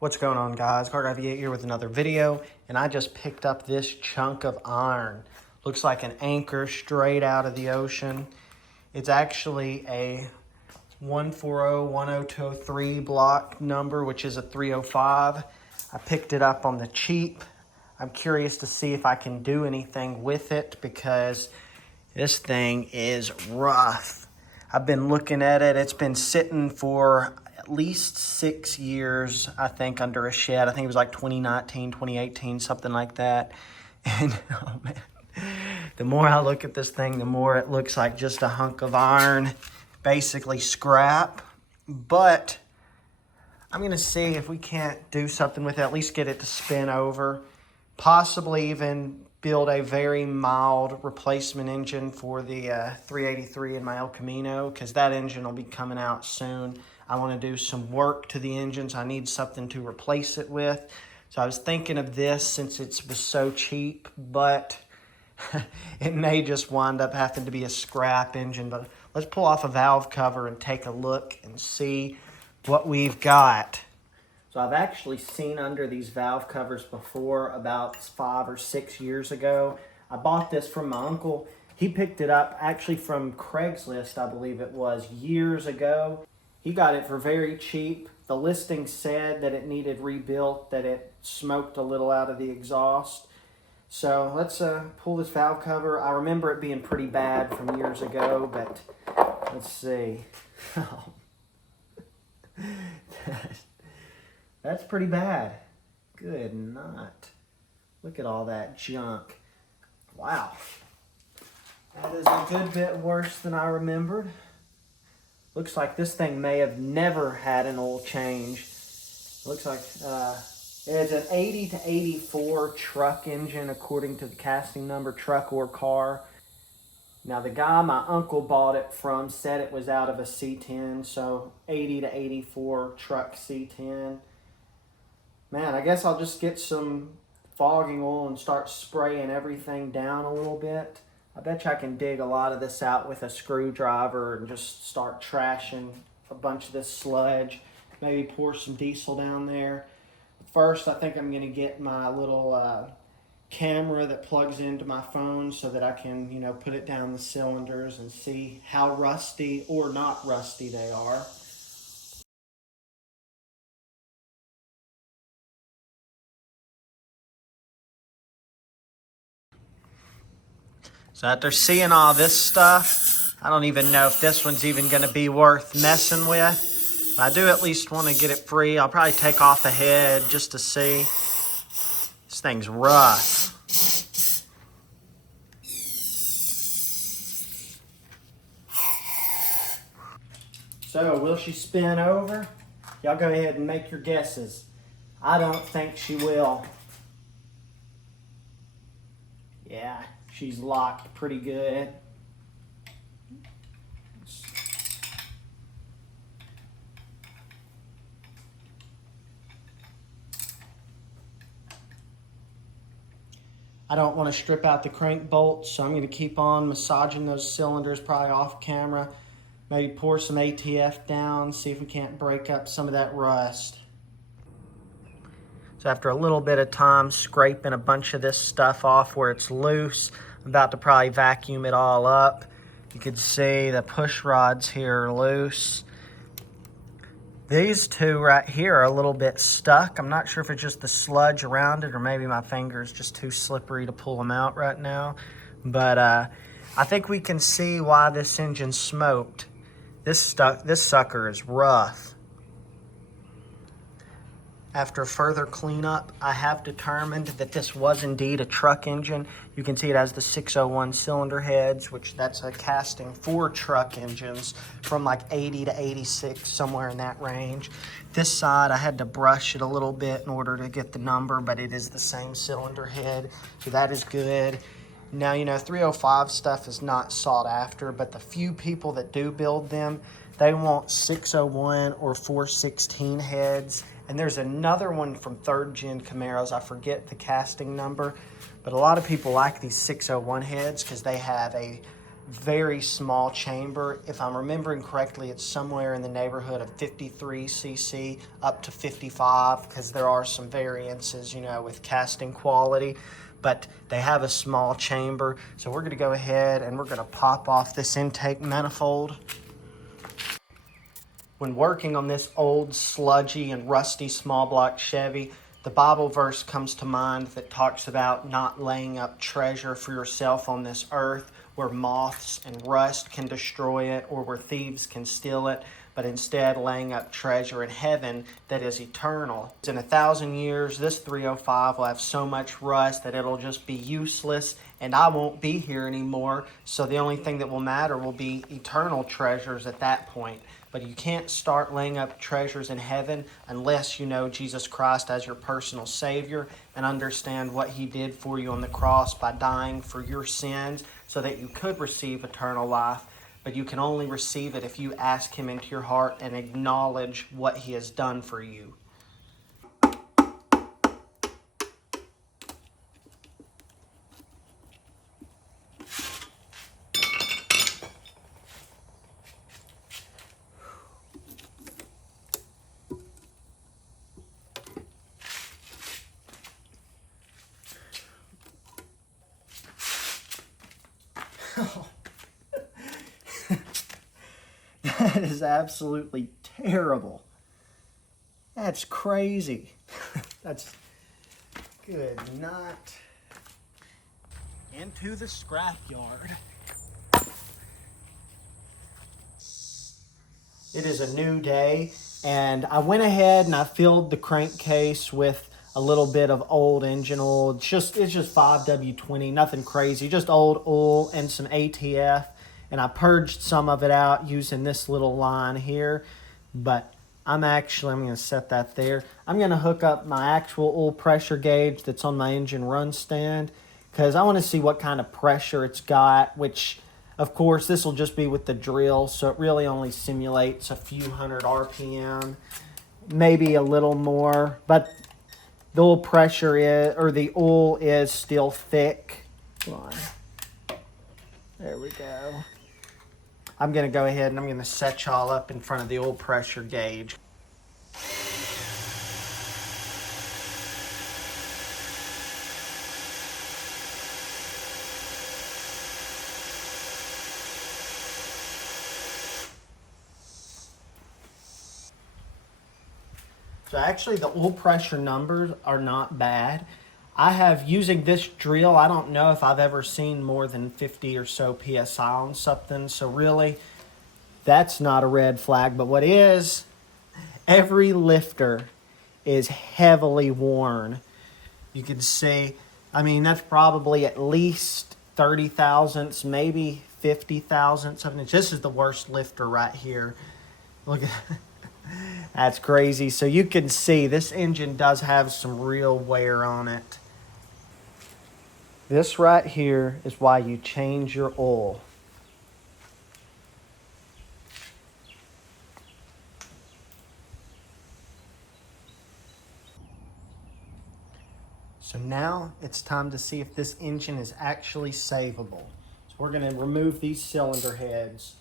What's going on, guys? Car Guy V8 here with another video, and I just picked up this chunk of iron. Looks like an anchor straight out of the ocean. It's actually a 140-10203 block number, which is a 305. I picked it up on the cheap. I'm curious to see if I can do anything with it because this thing is rough. I've been looking at it. It's been sitting for at least 6 years, I think, under a shed. I think it was like 2019, 2018, something like that. And, oh man, the more I look at this thing, the more it looks like just a hunk of iron, basically scrap. But I'm going to see if we can't do something with it, at least get it to spin over. Possibly even build a very mild replacement engine for the 383 in my El Camino, because that engine will be coming out soon. I want to do some work to the engines. I need something to replace it with. So I was thinking of this since it was so cheap, but it may just wind up having to be a scrap engine. But let's pull off a valve cover and take a look and see what we've got. So I've actually seen under these valve covers before about 5 or 6 years ago. I bought this from my uncle. He picked it up actually from Craigslist, I believe it was, years ago. He got it for very cheap. The listing said that it needed rebuilt, that it smoked a little out of the exhaust. So let's pull this valve cover. I remember it being pretty bad from years ago, but let's see. That's pretty bad. Good night. Look at all that junk. Wow. That is a good bit worse than I remembered. Looks like this thing may have never had an oil change. Looks like it's an 80 to 84 truck engine according to the casting number, truck or car. Now the guy my uncle bought it from said it was out of a C10, so 80 to 84 truck C10. Man, I guess I'll just get some fogging oil and start spraying everything down a little bit. I bet you I can dig a lot of this out with a screwdriver and just start trashing a bunch of this sludge. Maybe pour some diesel down there. First, I think I'm going to get my little camera that plugs into my phone so that I can, put it down the cylinders and see how rusty or not rusty they are. So after seeing all this stuff, I don't even know if this one's even going to be worth messing with. But I do at least want to get it free. I'll probably take off the head just to see. This thing's rough. So, will she spin over? Y'all go ahead and make your guesses. I don't think she will. Yeah. She's locked pretty good. I don't want to strip out the crank bolts, so I'm going to keep on massaging those cylinders, probably off camera. Maybe pour some ATF down, see if we can't break up some of that rust. So after a little bit of time scraping a bunch of this stuff off where it's loose, I'm about to probably vacuum it all up. You can see the push rods here are loose. These two right here are a little bit stuck. I'm not sure if it's just the sludge around it or maybe my finger is just too slippery to pull them out right now. But I think we can see why this engine smoked. This sucker is rough. After further cleanup, I have determined that this was indeed a truck engine. You can see it has the 601 cylinder heads, which that's a casting for truck engines from like 80 to 86, somewhere in that range. This side, I had to brush it a little bit in order to get the number, but it is the same cylinder head, so that is good. Now, 305 stuff is not sought after, but the few people that do build them, they want 601 or 416 heads. And there's another one from 3rd gen Camaros. I forget the casting number, but a lot of people like these 601 heads because they have a very small chamber. If I'm remembering correctly, it's somewhere in the neighborhood of 53 cc up to 55, because there are some variances, you know, with casting quality. But they have a small chamber. So we're going to go ahead and we're going to pop off this intake manifold. When working on this old, sludgy, and rusty small block Chevy, the Bible verse comes to mind that talks about not laying up treasure for yourself on this earth where moths and rust can destroy it or where thieves can steal it, but instead laying up treasure in heaven that is eternal. In 1,000 years, this 305 will have so much rust that it'll just be useless and I won't be here anymore. So the only thing that will matter will be eternal treasures at that point. But you can't start laying up treasures in heaven unless you know Jesus Christ as your personal Savior and understand what He did for you on the cross by dying for your sins so that you could receive eternal life. But you can only receive it if you ask Him into your heart and acknowledge what He has done for you. That is absolutely terrible. That's crazy. That's good. Not into the scrapyard. It is a new day, and I went ahead and I filled the crankcase with a little bit of old engine oil. It's just 5W20, nothing crazy, just old oil and some ATF. And I purged some of it out using this little line here. But I'm going to set that there. I'm going to hook up my actual oil pressure gauge that's on my engine run stand, because I want to see what kind of pressure it's got, which, of course, this will just be with the drill, so it really only simulates a few hundred RPM, maybe a little more. But the oil pressure is, or the oil is still thick. Come on. There we go. I'm going to go ahead and I'm going to set y'all up in front of the oil pressure gauge. So actually the oil pressure numbers are not bad. I have, using this drill, I don't know if I've ever seen more than 50 or so PSI on something. So really, that's not a red flag. But what is, every lifter is heavily worn. You can see, I mean, that's probably at least 30 thousandths, maybe 50 thousandths of an inch. This is the worst lifter right here. Look at that's crazy. So you can see this engine does have some real wear on it. This right here is why you change your oil. So now it's time to see if this engine is actually savable. So we're going to remove these cylinder heads.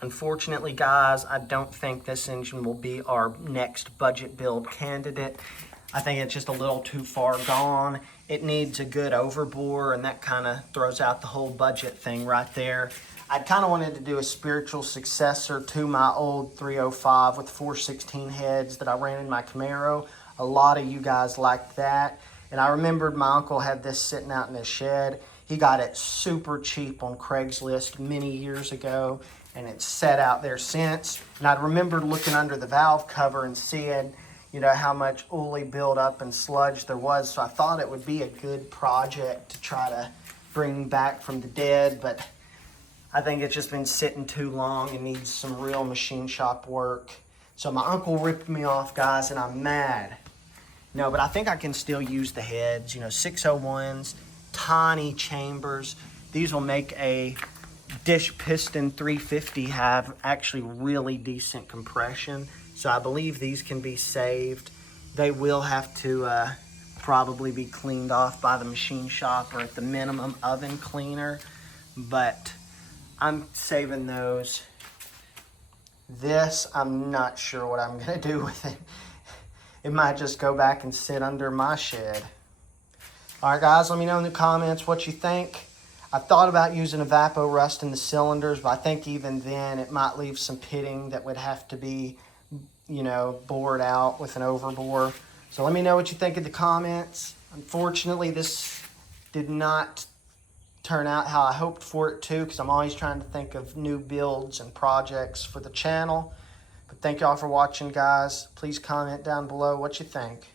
Unfortunately, guys, I don't think this engine will be our next budget build candidate. I think it's just a little too far gone. It needs a good overbore, and that kind of throws out the whole budget thing right there. I kind of wanted to do a spiritual successor to my old 305 with 416 heads that I ran in my Camaro. A lot of you guys liked that. And I remembered my uncle had this sitting out in his shed. He got it super cheap on Craigslist many years ago, and it's sat out there since. And I remembered looking under the valve cover and seeing, you know, how much oily buildup and sludge there was. So I thought it would be a good project to try to bring back from the dead, but I think it's just been sitting too long and needs some real machine shop work. So my uncle ripped me off, guys, and I'm mad. No, but I think I can still use the heads, you know, 601s, tiny chambers. These will make a dish piston 350 have actually really decent compression. So I believe these can be saved. They will have to probably be cleaned off by the machine shop, or at the minimum oven cleaner, but I'm saving those. This, I'm not sure what I'm gonna do with it. It might just go back and sit under my shed. All right, guys, let me know in the comments what you think. I thought about using evapor rust in the cylinders, but I think even then it might leave some pitting that would have to be, you know, bored out with an overbore. So let me know what you think in the comments. Unfortunately, this did not turn out how I hoped for it to, because I'm always trying to think of new builds and projects for the channel. But thank y'all for watching, guys. Please comment down below what you think.